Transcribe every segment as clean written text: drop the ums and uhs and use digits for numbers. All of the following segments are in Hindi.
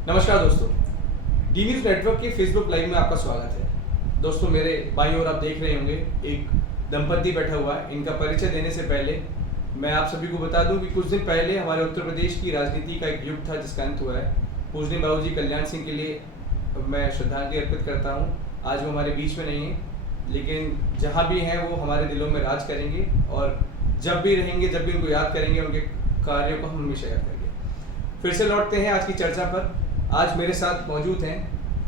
नमस्कार दोस्तों, डी न्यूज़ नेटवर्क के फेसबुक लाइव में आपका स्वागत है। दोस्तों, मेरे बाईं ओर आप देख रहे होंगे एक दंपति बैठा हुआ है। इनका परिचय देने से पहले मैं आप सभी को बता दूं कि कुछ दिन पहले हमारे उत्तर प्रदेश की राजनीति का एक युग था जिसका अंत हो रहा है। पूजनीय बाबूजी कल्याण सिंह के लिए मैं श्रद्धांजलि अर्पित करता हूँ। आज वो हमारे बीच में नहीं है, लेकिन जहाँ भी हैं वो हमारे दिलों में राज करेंगे और जब भी रहेंगे, जब भी उनको याद करेंगे, उनके कार्यों को हम हमेशा याद करेंगे। फिर से लौटते हैं आज की चर्चा पर। आज मेरे साथ मौजूद हैं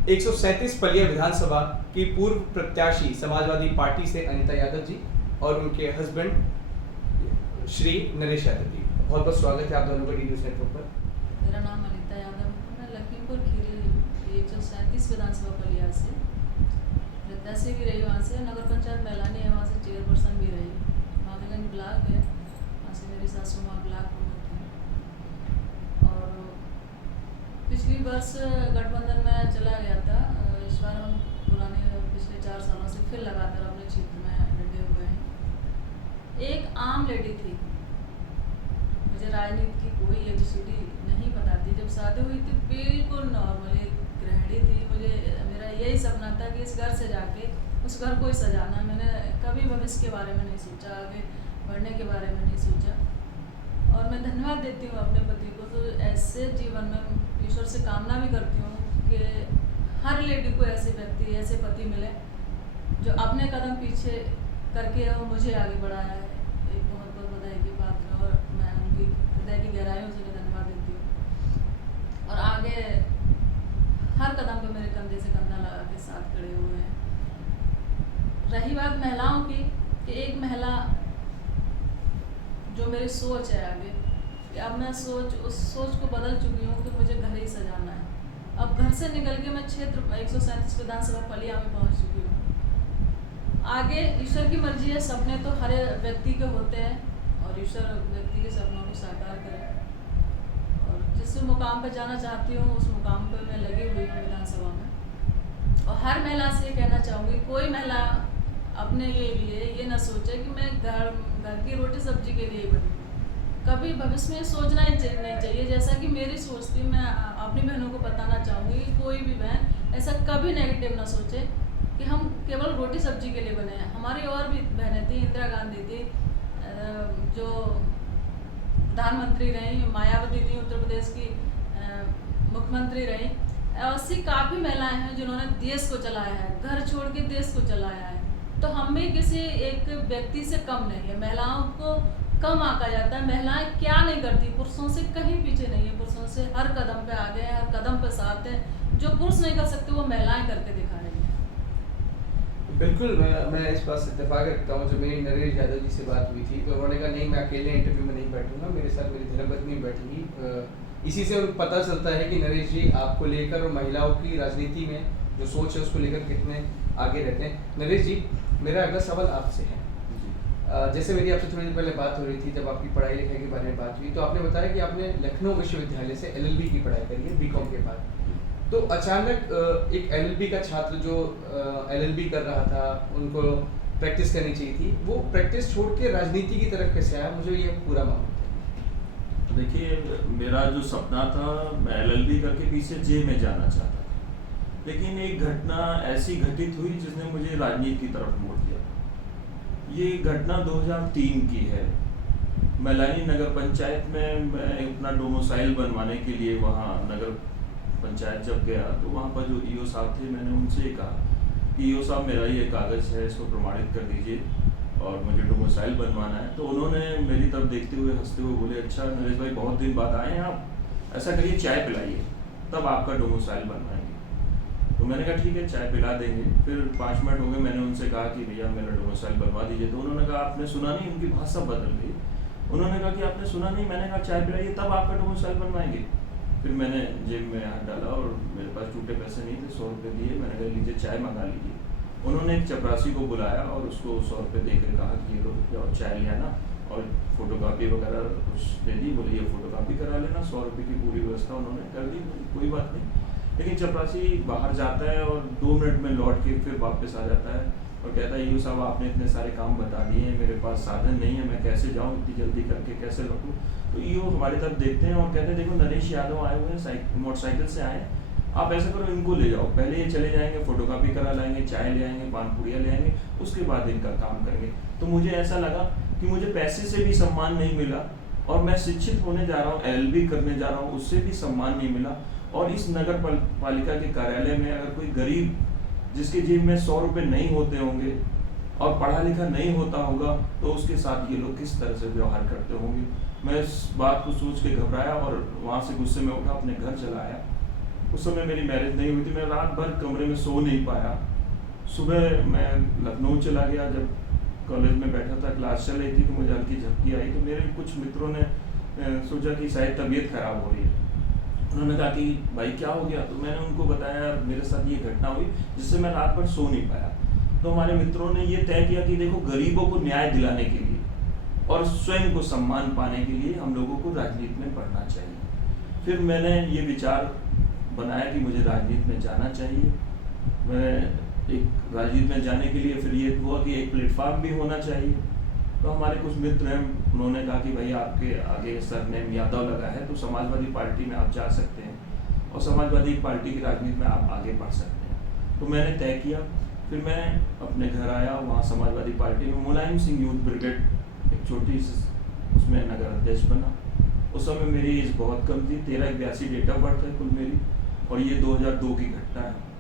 137 पलिया विधानसभा की पूर्व प्रत्याशी समाजवादी पार्टी से अनीता यादव जी और उनके हस्बैंड श्री नरेश यादव जी। बहुत बहुत स्वागत है आप दोनों का डी न्यूज़ नेटवर्क पर। मेरा नाम अनीता यादव है। मैं लखीमपुर खीरी 137 विधानसभा पलिया से प्रत्याशी भी रही, वहाँ से नगर पंचायत मैलानी है, वहाँ से चेयरपर्सन भी रही। महावीरगंज ब्लॉक है, वहाँ से मेरी सासू माँ ब्लॉक प्रमुख थी। और पिछली वर्ष गठबंधन में चला गया था। इस बार हम पिछले 4 सालों से फिर लगातार अपने क्षेत्र में डटे हुए हैं। एक आम लेडी थी, मुझे राजनीति की कोई एबीसीडी नहीं पता थी। जब शादी हुई थी बिल्कुल नॉर्मली गृहिणी थी। मेरा यही सपना था कि इस घर से जाके उस घर को ही सजाना। मैंने कभी भविष्य के बारे में नहीं सोचा, आगे बढ़ने के बारे में नहीं सोचा। और मैं धन्यवाद देती हूँ अपने पति को। तो ऐसे जीवन में ईश्वर से कामना भी करती हूँ कि हर लेडी को ऐसे व्यक्ति, ऐसे पति मिले जो अपने कदम पीछे करके वो मुझे आगे बढ़ाया है। एक बहुत बहुत बधाई की बात है और मैं उनकी हृदय की गहराइयों से धन्यवाद देती हूँ। और आगे हर कदम पे मेरे कंधे से कंधा लगा के साथ खड़े हुए हैं। रही बात महिलाओं की, कि एक महिला जो मेरी सोच है आगे, कि अब मैं उस सोच को बदल चुकी हूँ कि मुझे घर ही सजाना है। अब घर से निकल के मैं क्षेत्र 137 विधानसभा पलिया में पहुँच चुकी हूँ। आगे ईश्वर की मर्जी है, सपने तो हर व्यक्ति के होते हैं और ईश्वर व्यक्ति के सपनों को साकार करे। और जिस मुकाम पर जाना चाहती हूँ उस मुकाम पर मैं लगी हुई हूँ विधानसभा में। और हर महिला से ये कहना चाहूँगी, कोई महिला अपने लिए ये ना सोचे कि मैं घर की रोटी सब्जी के लिए बनी। कभी भविष्य में सोचना ही नहीं चाहिए। जैसा कि मेरी सोच थी, मैं अपनी बहनों को बताना चाहूँगी कि कोई भी बहन ऐसा कभी नेगेटिव ना सोचे कि हम केवल रोटी सब्जी के लिए बने हैं। हमारी और भी बहनें थी, इंदिरा गांधी थी जो प्रधानमंत्री रही, मायावती थी उत्तर प्रदेश की मुख्यमंत्री रही। ऐसी काफ़ी महिलाएं हैं जिन्होंने देश को चलाया है, घर छोड़ के देश को चलाया है। तो हम भी किसी एक व्यक्ति से कम नहीं है। महिलाओं को कम आंका जाता है। महिलाएं क्या नहीं करती, पुरुषों से कहीं पीछे नहीं है, पुरुषों से हर कदम पे आगे हैं, हर कदम पे साथ है। जो पुरुष नहीं कर सकते वो महिलाएं करके दिखा रही हैं। बिल्कुल, मैं इस बात से इत्तेफाक रखता हूँ। जब मेरी नरेश यादव जी से बात हुई थी तो उन्होंने कहा नहीं, मैं अकेले इंटरव्यू में नहीं बैठूंगा, मेरे साथ मेरी धर्मपत्नी बैठेगी। इसी से उनको पता चलता है कि नरेश जी आपको लेकर और महिलाओं की राजनीति में जो सोच है उसको लेकर कितने आगे रहते हैं। नरेश जी, मेरा अगला सवाल आपसे है। जैसे मेरी आपसे थोड़ी देर पहले बात हो रही थी, जब आपकी पढ़ाई लिखाई के बारे में बात हुई, तो आपने बताया कि आपने लखनऊ विश्वविद्यालय से एलएलबी की पढ़ाई करी है बीकॉम के बाद। तो अचानक एक एलएलबी का छात्र जो एलएलबी कर रहा था, उनको प्रैक्टिस करनी चाहिए थी, वो प्रैक्टिस छोड़ के राजनीति की तरफ कैसे आया? मुझे ये पूरा मालूम था। देखिए, मेरा जो सपना था, मैं एलएलबी करके पीसीजे में जाना चाहता था। लेकिन एक घटना ऐसी घटित हुई जिसने मुझे राजनीति की तरफ मोड़ दिया। ये घटना 2003 की है। मैलानी नगर पंचायत में मैं अपना डोमिसाइल बनवाने के लिए वहाँ नगर पंचायत जब गया तो वहाँ पर जो ईओ साहब थे, मैंने उनसे कहा कि ईओ साहब, मेरा ये कागज़ है, इसको प्रमाणित कर दीजिए और मुझे डोमिसाइल बनवाना है। तो उन्होंने मेरी तरफ देखते हुए हंसते हुए बोले, अच्छा नरेश भाई, बहुत दिन बाद आए हैं आप, ऐसा करिए चाय पिलाइए, तब आपका डोमिसाइल बनवाएंगे। तो मैंने कहा ठीक है, चाय पिला देंगे। फिर 5 मिनट हो गए, मैंने उनसे कहा कि भैया मेरा डोमिसाइल बनवा दीजिए। तो उन्होंने कहा आपने सुना नहीं? उनकी भाषा बदल गई। उन्होंने कहा कि आपने सुना नहीं? मैंने कहा चाय पिलाइए तब आपका डोमिसाइल बनवाएंगे। फिर मैंने जेब में हाथ डाला और मेरे पास टूटे पैसे नहीं थे, 100 रुपये दिए। मैंने कहा लीजिए चाय मंगा लीजिए। उन्होंने एक चपरासी को बुलाया और उसको 100 रुपये दे कर कहा कि ये लो और चाय ले आना और फोटोकॉपी वगैरह कुछ दे दी। बोले ये फोटोकॉपी करा लेना। 100 रुपये की पूरी व्यवस्था उन्होंने कर दी। कोई बात नहीं। लेकिन चपरासी बाहर जाता है और 2 मिनट में लौट के फिर वापस आ जाता है और कहता है ईओ साहब, आपने इतने सारे काम बता दिए हैं, मेरे पास साधन नहीं है, मैं कैसे जाऊँ, इतनी जल्दी करके कैसे लौटूँ? तो ये हमारी तरफ देखते हैं और कहते हैं देखो नरेश यादव आए हुए हैं, मोटरसाइकिल से आए, आप ऐसा करो इनको ले जाओ, पहले ये चले जाएंगे, फोटोकॉपी करा लाएंगे, चाय ले आएंगे, पान पुड़िया ले आएंगे, उसके बाद इनका काम करेंगे। तो मुझे ऐसा लगा कि मुझे पैसे से भी सम्मान नहीं मिला और मैं शिक्षित होने जा रहा हूँ, LLB करने जा रहा हूँ, उससे भी सम्मान नहीं मिला। और इस नगर पालिका के कार्यालय में अगर कोई गरीब जिसके जेब में 100 रुपये नहीं होते होंगे और पढ़ा लिखा नहीं होता होगा तो उसके साथ ये लोग किस तरह से व्यवहार करते होंगे। मैं इस बात को सोच के घबराया और वहाँ से गुस्से में उठा, अपने घर चला आया। उस समय मेरी मैरिज नहीं हुई थी, मैं रात भर कमरे में सो नहीं पाया। सुबह मैं लखनऊ चला गया, जब कॉलेज में बैठा था, क्लास चल रही थी तो मुझे हल्की झपकी आई, तो मेरे कुछ मित्रों ने सोचा कि शायद तबीयत खराब हो रही है। उन्होंने कहा कि भाई क्या हो गया, तो मैंने उनको बताया मेरे साथ ये घटना हुई जिससे मैं रात भर सो नहीं पाया। तो हमारे मित्रों ने ये तय किया कि देखो गरीबों को न्याय दिलाने के लिए और स्वयं को सम्मान पाने के लिए हम लोगों को राजनीति में बढ़ना चाहिए। फिर मैंने ये विचार बनाया कि मुझे राजनीति में जाना चाहिए। मैं एक राजनीति में जाने के लिए फिर ये हुआ कि एक प्लेटफॉर्म भी होना चाहिए। तो हमारे कुछ मित्र हैं, उन्होंने कहा कि भाई आपके आगे सरनेम यादव लगा है तो समाजवादी पार्टी में आप जा सकते हैं और समाजवादी पार्टी की राजनीति में आप आगे बढ़ सकते हैं। तो मैंने तय किया, फिर मैं अपने घर आया, वहाँ समाजवादी पार्टी में मुलायम सिंह यूथ ब्रिगेड एक छोटी सी उसमें नगर अध्यक्ष बना। उस समय मेरी एज बहुत कम थी, 1382 डेट ऑफ बर्थ है कुल मेरी, और ये 2002 की घटना है।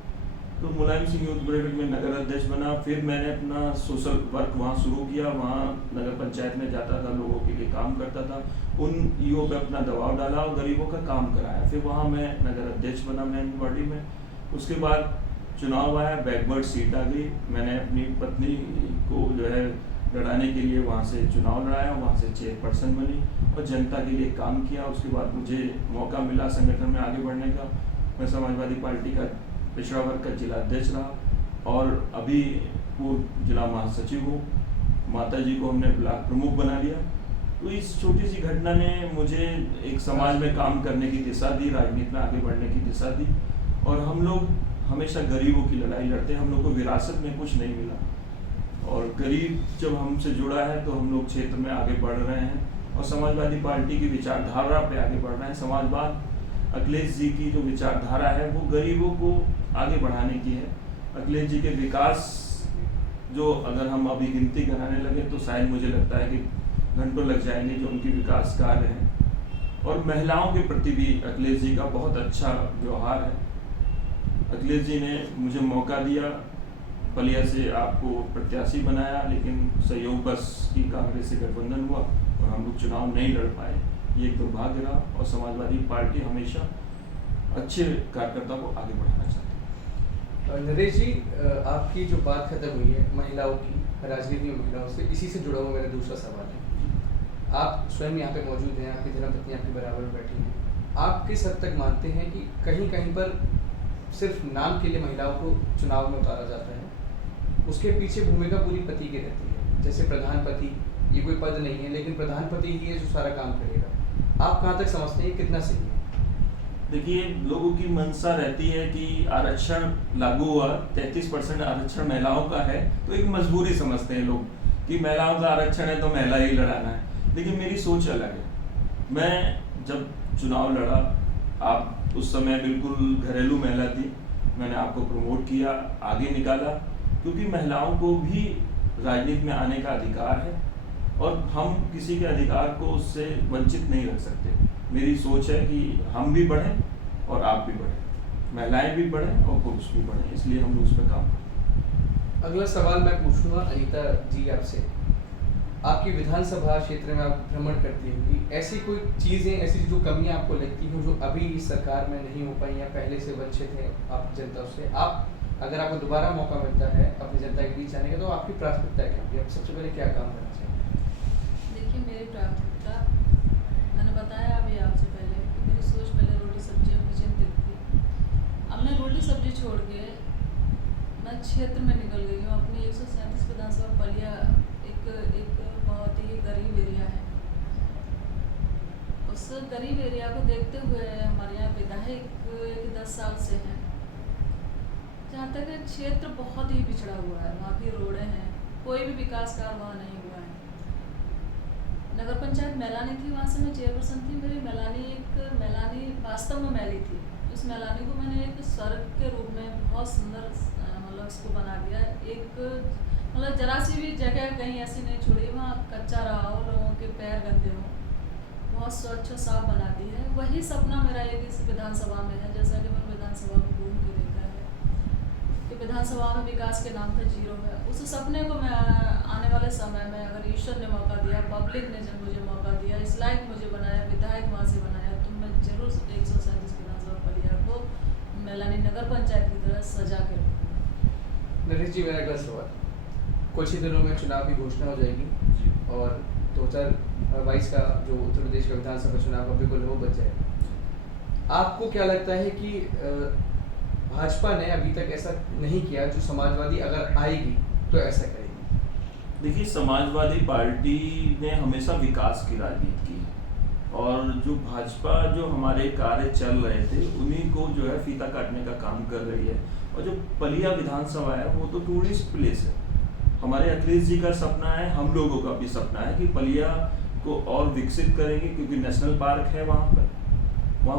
तो मुलायम सिंह यूथ ब्रिगेड में नगर अध्यक्ष बना। फिर मैंने अपना सोशल वर्क वहाँ शुरू किया, वहाँ नगर पंचायत में जाता था, लोगों के लिए काम करता था, उन ईओ पे अपना दबाव डाला और गरीबों का काम कराया। फिर वहाँ मैं नगर अध्यक्ष बना मेन बॉडी में। उसके बाद चुनाव आया, बैकवर्ड सीट आ गई, मैंने अपनी पत्नी को जो है लड़ाने के लिए वहाँ से चुनाव लड़ाया, वहाँ से चेयरपर्सन बनी और जनता के लिए काम किया। उसके बाद मुझे मौका मिला संगठन में आगे बढ़ने का। मैं समाजवादी पार्टी का पिछड़ा वर्ग का जिला अध्यक्ष रहा और अभी पूर्व जिला महासचिव हूँ। माता जी को हमने ब्लॉक प्रमुख बना लिया। तो इस छोटी सी घटना ने मुझे एक समाज में काम करने की दिशा दी, राजनीति में आगे बढ़ने की दिशा दी। और हम लोग हमेशा गरीबों की लड़ाई लड़ते हैं, हम लोग को विरासत में कुछ नहीं मिला और गरीब जब हमसे जुड़ा है तो हम लोग क्षेत्र में आगे बढ़ रहे हैं और समाजवादी पार्टी की विचारधारा पे आगे बढ़ रहे हैं। समाजवाद अखिलेश जी की जो विचारधारा है वो गरीबों को आगे बढ़ाने की है। अखिलेश जी के विकास जो अगर हम अभी गिनती कराने लगे तो शायद मुझे लगता है कि घंटों लग जाएंगे जो उनकी विकास कार्य हैं। और महिलाओं के प्रति भी अखिलेश जी का बहुत अच्छा व्यवहार है। अखिलेश जी ने मुझे मौका दिया, बलिया से आपको प्रत्याशी बनाया, लेकिन सहयोग बस की कांग्रेस से गठबंधन हुआ और हम लोग चुनाव नहीं लड़ पाए। ये एक दुर्भाग्य रहा और समाजवादी पार्टी हमेशा अच्छे कार्यकर्ता को आगे बढ़ाना चाहती है। नरेश जी, आपकी जो बात खत्म हुई है महिलाओं की, राजनीति में महिलाओं से, इसी से जुड़ा हुआ मेरा दूसरा सवाल है। आप स्वयं यहाँ पे मौजूद हैं, आपकी धर्मपत्नी आपके बराबर में बैठी हैं। आप किस हद तक मानते हैं कि कहीं कहीं पर सिर्फ नाम के लिए महिलाओं को चुनाव में उतारा जाता है, उसके पीछे भूमिका पूरी पति की रहती है? जैसे प्रधानपति, ये कोई पद नहीं है लेकिन प्रधानपति ही है जो सारा काम करेगा। आप कहाँ तक समझते हैं कितना सही है? देखिए, लोगों की मंशा रहती है कि आरक्षण लागू हुआ, 33% आरक्षण महिलाओं का है तो एक मजबूरी समझते हैं लोग कि महिलाओं का आरक्षण है तो महिला ही लड़ाना है। लेकिन मेरी सोच अलग है। मैं जब चुनाव लड़ा, आप उस समय बिल्कुल घरेलू महिला थी, मैंने आपको प्रमोट किया, आगे निकाला, क्योंकि महिलाओं को भी राजनीति में आने का अधिकार है और हम किसी के अधिकार को उससे वंचित नहीं रख सकते। मेरी सोच है कि हम भी बढ़ें और आप भी बढ़ें, महिलाएं भी बढ़ें और पुरुष भी बढ़ें, इसलिए हम लोग उस पर काम करें। अगला सवाल मैं पूछूंगा अनीता जी आपसे। आपकी विधानसभा क्षेत्र में आप भ्रमण करती होंगी, ऐसी कोई चीज़ें, ऐसी जो कमियां आपको लगती हो जो अभी इस सरकार में नहीं हो पाई या पहले से वंचित है आप जनता से? आप अगर आपको दोबारा मौका मिलता है अपनी जनता के बीच आने का तो आपकी प्राथमिकता क्या होगी? आप सबसे पहले क्या काम करना चाहिए? देखिए, मेरी प्राथमिकता मैंने बताया अभी आपसे पहले कि मेरी सोच पहले रोटी सब्जियों की चिंतित थी। अब मैं रोटी सब्जी छोड़ के मैं क्षेत्र में निकल गई हूँ। अपनी 137 विधानसभा बलिया एक बहुत ही गरीब एरिया है। उस गरीब एरिया को देखते हुए हमारे यहाँ विधायक 10 साल से हैं, जहाँ तक क्षेत्र बहुत ही पिछड़ा हुआ है। वहाँ की रोडें हैं, कोई भी विकास कार्य वहाँ नहीं हुआ है। नगर पंचायत मैलानी थी, वहाँ से मैं चेयरपर्सन थी। मेरी मैलानी वास्तव में मैली थी। उस मैलानी को मैंने एक स्वर्ग के रूप में बहुत सुंदर मतलब उसको बना दिया। एक मतलब जरा सी भी जगह कहीं ऐसी नहीं छोड़ी वहाँ कच्चा रहा हो, लोगों के पैर गंदे हों, बहुत स्वच्छ और साफ बना दी है। वही सपना मेरा एक इस विधानसभा में है। जैसा कि मैंने विधानसभा में घूम के देखा है कि विधानसभा में विकास के नाम पर जीरो है। उस सपने को मैं आने वाले समय में, अगर ईश्वर ने मौका दिया, पब्लिक ने जब मुझे मौका दिया, इस लायक मुझे बनाया, विधायक वहाँ से बनाया, तो मैं जरूर 137 विधानसभा पलिया को मैलानी नगर पंचायत की तरह सजा के रखूँगी। नरेश जी, मेरा अगला सवाल, कुछ ही दिनों में चुनाव की घोषणा हो जाएगी और 2022 का जो उत्तर प्रदेश का विधानसभा चुनाव का बिल्कुल वो बच जाएगा। आपको क्या लगता है कि भाजपा ने अभी तक ऐसा नहीं किया जो समाजवादी अगर आएगी तो ऐसा करेगी? देखिए, समाजवादी पार्टी ने हमेशा विकास की राजनीति की और जो भाजपा जो हमारे कार्य चल रहे थे उन्हीं को जो है फीता काटने का काम कर रही है। और जो पलिया विधानसभा है वो तो टूरिस्ट प्लेस है। हमारे अखिलेश जी का सपना है, हम लोगों का भी सपना है कि पलिया को और विकसित करेंगे, क्योंकि नेशनल पार्क है वहाँ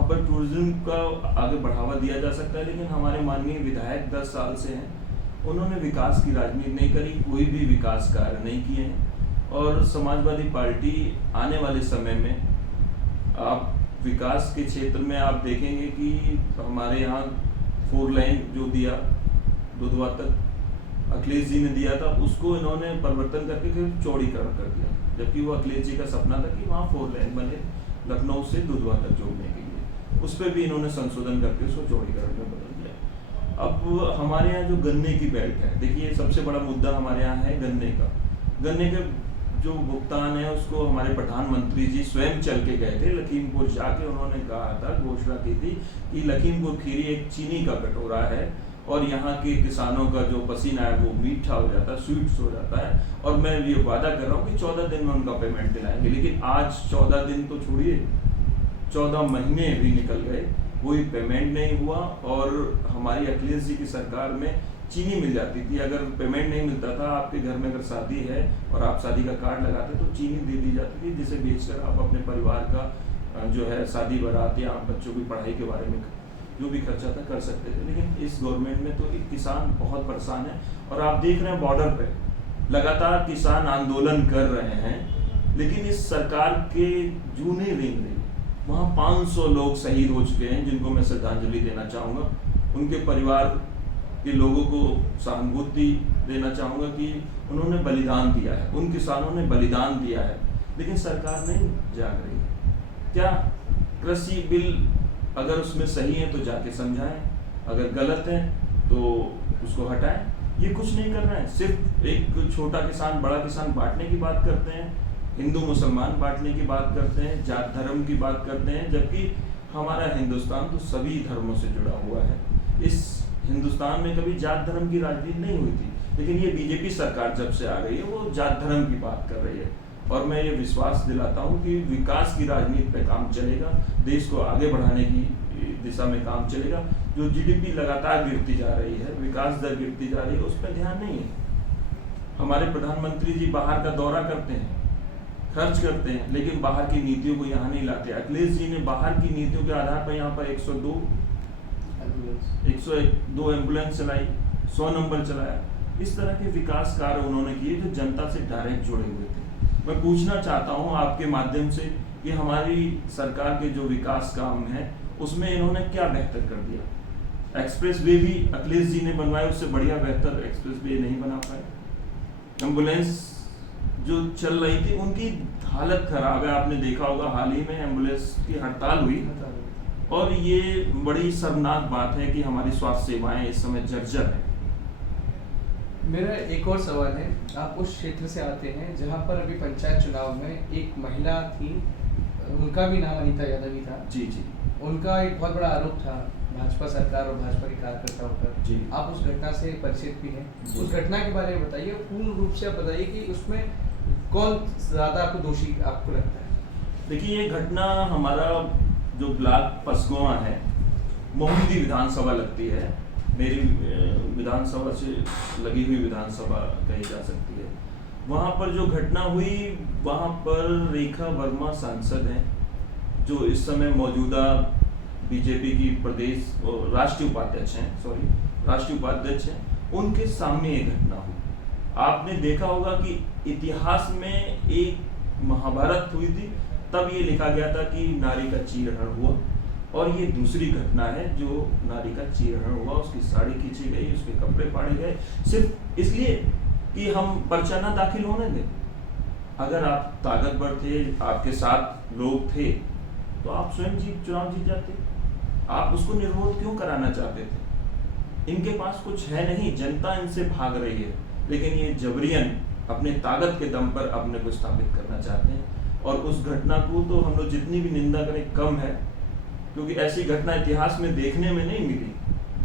पर टूरिज्म का आगे बढ़ावा दिया जा सकता है। लेकिन हमारे माननीय विधायक 10 साल से हैं, उन्होंने विकास की राजनीति नहीं करी, कोई भी विकास कार्य नहीं किए हैं। और समाजवादी पार्टी आने वाले समय में आप विकास के क्षेत्र में आप देखेंगे कि हमारे यहाँ 4 लाइन जो दिया दुधवा तक अखिलेश जी ने दिया था, उसको इन्होंने परिवर्तन करके फिर चौड़ीकरण कर दिया, जबकि वो अखिलेश जी का सपना था कि वहाँ 4 लाइन बने लखनऊ से दुधवा तक जोड़ने के लिए। उस पर भी इन्होंने संशोधन करके उसको चौड़ीकरण में बदल दिया। अब हमारे यहाँ जो गन्ने की बेल्ट है, देखिए सबसे बड़ा मुद्दा हमारे यहाँ है गन्ने का। गन्ने के जो भुगतान है उसको हमारे प्रधानमंत्री जी स्वयं चल के गए थे लखीमपुर जाके। उन्होंने कहा था, घोषणा की थी कि लखीमपुर खीरी एक चीनी का कटोरा है और यहाँ के किसानों का जो पसीना है वो मीठा हो जाता है, स्वीट्स हो जाता है। और मैं ये वादा कर रहा हूँ कि 14 दिन में उनका पेमेंट दिलाएंगे। लेकिन आज 14 दिन तो छोड़िए, 14 महीने भी निकल गए, कोई पेमेंट नहीं हुआ। और हमारी अखिलेश जी की सरकार में चीनी मिल जाती थी, अगर पेमेंट नहीं मिलता था, आपके घर में अगर शादी है और आप शादी का कार्ड लगाते तो चीनी दे दी जाती थी, जिसे बेचकर आप अपने परिवार का जो है शादी बारात या बच्चों की पढ़ाई के बारे में जो भी खर्चा था कर सकते थे। लेकिन इस गवर्नमेंट में तो एक किसान बहुत परेशान है। और आप देख रहे हैं बॉर्डर पे लगातार किसान आंदोलन कर रहे हैं, लेकिन इस सरकार के जूने रेंग रही। वहाँ 500 लोग शहीद हो चुके हैं, जिनको मैं श्रद्धांजलि देना चाहूँगा। उनके परिवार के लोगों को सहानुभूति देना चाहूँगा कि उन्होंने बलिदान दिया है, उन किसानों ने बलिदान दिया है, लेकिन सरकार नहीं जाग रही है। क्या कृषि बिल अगर उसमें सही है तो जाके समझाएं, अगर गलत है तो उसको हटाएं। ये कुछ नहीं कर रहे हैं, सिर्फ एक छोटा किसान बड़ा किसान बांटने की बात करते हैं, हिंदू मुसलमान बांटने की बात करते हैं, जात धर्म की बात करते हैं, जबकि हमारा हिंदुस्तान तो सभी धर्मों से जुड़ा हुआ है। इस हिंदुस्तान में कभी जात धर्म की राजनीति नहीं हुई थी, लेकिन ये बीजेपी सरकार जब से आ गई है वो जात धर्म की बात कर रही है। और मैं ये विश्वास दिलाता हूँ कि विकास की राजनीति पे काम चलेगा, देश को आगे बढ़ाने की दिशा में काम चलेगा। जो जीडीपी लगातार गिरती जा रही है, विकास दर गिरती जा रही है, उस पर ध्यान नहीं है। हमारे प्रधानमंत्री जी बाहर का दौरा करते हैं, खर्च करते हैं, लेकिन बाहर की नीतियों को यहाँ नहीं लाते। अखिलेश जी ने बाहर की नीतियों के आधार पर यहाँ पर 102 एम्बुलेंस चलाई, 100 नंबर चलाया। इस तरह के विकास कार्य उन्होंने किए जो जनता से डायरेक्ट जुड़े हुए थे। मैं पूछना चाहता हूं आपके माध्यम से कि हमारी सरकार के जो विकास काम है उसमें इन्होंने क्या बेहतर कर दिया? एक्सप्रेस वे भी अखिलेश जी ने बनवाया, उससे बढ़िया बेहतर एक्सप्रेस वे नहीं बना पाए। एम्बुलेंस जो चल रही थी उनकी हालत खराब है, आपने देखा होगा हाल ही में एम्बुलेंस की हड़ताल हुई। और ये बड़ी शर्मनाक बात है कि हमारी स्वास्थ्य सेवाएं इस समय जर्जर है। मेरा एक और सवाल है, आप उस क्षेत्र से आते हैं जहां पर अभी पंचायत चुनाव में एक महिला थी, उनका भी नाम अनीता यादव ही था। जी जी। उनका एक बहुत बड़ा आरोप था भाजपा सरकार और भाजपा के कार्यकर्ताओं पर। जी। आप उस घटना से परिचित भी हैं, उस घटना के बारे में बताइए, पूर्ण रूप से आप बताइए कि उसमें कौन ज्यादा आपको दोषी आपको लगता है? देखिए, ये घटना हमारा जो ब्लॉक पसगोवा है, मोहम्मदी विधानसभा लगती है, मेरी विधानसभा से लगी हुई विधानसभा कही जा सकती है। वहाँ पर जो घटना हुई, वहाँ पर रेखा वर्मा सांसद हैं जो इस समय मौजूदा बीजेपी की प्रदेश राष्ट्रीय उपाध्यक्ष हैं, उनके सामने ये घटना हुई। आपने देखा होगा कि इतिहास में एक महाभारत हुई थी, तब ये लिखा गया था कि नारी का चीरहरण हुआ, और ये दूसरी घटना है जो नारी का चीरहरण हुआ, उसकी साड़ी खींची गई, उसके कपड़े फाड़े गए, सिर्फ इसलिए कि हम पर्चा ना दाखिल होने दें। अगर आप ताकतवर थे, आपके साथ लोग थे, तो आप स्वयं चुनाव जीत जाते। आप उसको निर्विरोध क्यों कराना चाहते थे? इनके पास कुछ है नहीं, जनता इनसे भाग रही है, लेकिन ये जबरियन अपने ताकत के दम पर अपने को स्थापित करना चाहते हैं। और उस घटना को तो हम लोग जितनी भी निंदा करें कम है, क्योंकि ऐसी घटना इतिहास में देखने में नहीं मिली।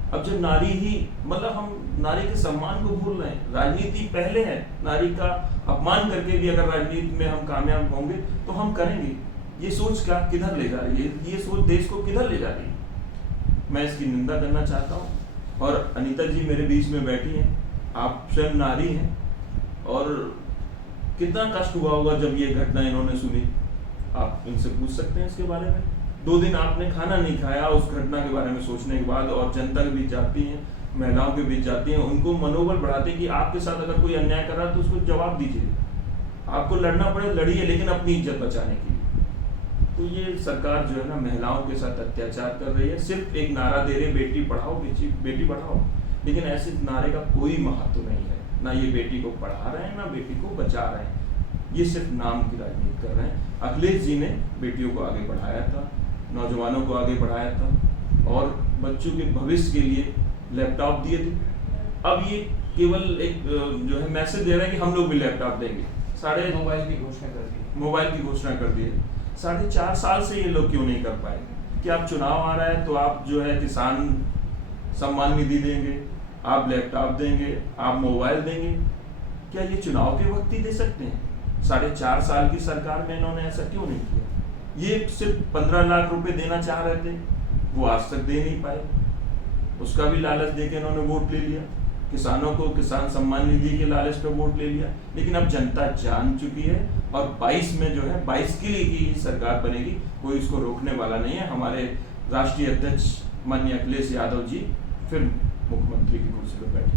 अब जब नारी ही, मतलब हम नारी के सम्मान को भूल रहे हैं, राजनीति पहले है, नारी का अपमान करके भी अगर राजनीति में हम कामयाब होंगे तो हम करेंगे। ये सोच क्या किधर ले जा रही है? ये सोच देश को किधर ले जा रही है? मैं इसकी निंदा करना चाहता हूँ। और अनीता जी मेरे बीच में बैठी हैं, आप स्वयं नारी हैं, और कितना कष्ट हुआ होगा जब ये घटना इन्होंने सुनी। आप इनसे पूछ सकते हैं इसके बारे में। 2 दिन आपने खाना नहीं खाया उस घटना के बारे में सोचने के बाद, और जनता के बीच जाती हैं, महिलाओं के बीच जाती हैं, उनको मनोबल बढ़ाते हैं कि आपके साथ अगर कोई अन्याय कर रहा है तो उसको जवाब दीजिए। आपको लड़ना पड़े लड़िए, लेकिन अपनी इज्जत बचाने के लिए। तो ये सरकार जो है ना, महिलाओं के साथ अत्याचार कर रही है। सिर्फ एक नारा दे रही है, बेटी पढ़ाओ बेटी पढ़ाओ, लेकिन ऐसे नारे का कोई महत्व नहीं है। ना ये बेटी को पढ़ा रहे हैं, ना बेटी को बचा रहे हैं। ये सिर्फ नाम की राजनीति कर रहे हैं। अखिलेश जी ने बेटियों को आगे बढ़ाया था, नौजवानों को आगे बढ़ाया था, और बच्चों के भविष्य के लिए लैपटॉप दिए थे। अब ये केवल एक जो है मैसेज दे रहे हैं कि हम लोग भी लैपटॉप देंगे। मोबाइल की घोषणा कर दी है। 4.5 साल से ये लोग क्यों नहीं कर पाए? कि आप चुनाव आ रहा है तो आप जो है किसान सम्मान निधि देंगे, आप लैपटॉप देंगे, आप मोबाइल देंगे। क्या ये चुनाव के वक्त ही दे सकते हैं? 4.5 साल की सरकार में इन्होंने ऐसा क्यों नहीं किया? ये सिर्फ 15 लाख रुपए देना चाह रहे थे, वो आज तक दे नहीं पाए। उसका भी लालच देके इन्होंने वोट ले लिया। किसानों को किसान सम्मान निधि के लालच पे वोट ले लिया। लेकिन अब जनता जान चुकी है, और 22 में जो है 22 के लिए की सरकार बनेगी, कोई इसको रोकने वाला नहीं है। हमारे राष्ट्रीय अध्यक्ष माननीय अखिलेश यादव जी फिर मुख्यमंत्री की कुर्सी पर बैठे।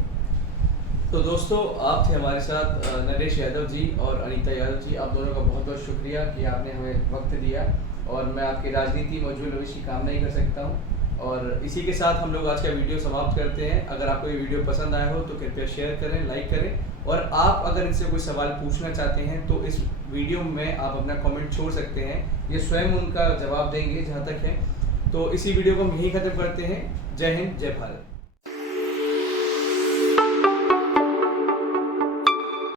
तो दोस्तों, आप थे हमारे साथ नरेश यादव जी और अनीता यादव जी। आप दोनों का बहुत बहुत शुक्रिया कि आपने हमें वक्त दिया, और मैं आपकी राजनीति में उज्ज्वल भविष्य की कामना ही कर सकता हूँ। और इसी के साथ हम लोग आज का वीडियो समाप्त करते हैं। अगर आपको ये वीडियो पसंद आया हो तो कृपया शेयर करें, लाइक करें, और आप अगर इनसे कोई सवाल पूछना चाहते हैं तो इस वीडियो में आप अपना कमेंट छोड़ सकते हैं, ये स्वयं उनका जवाब देंगे जहाँ तक है। तो इसी वीडियो को हम यहीं ख़त्म करते हैं। जय हिंद, जय भारत।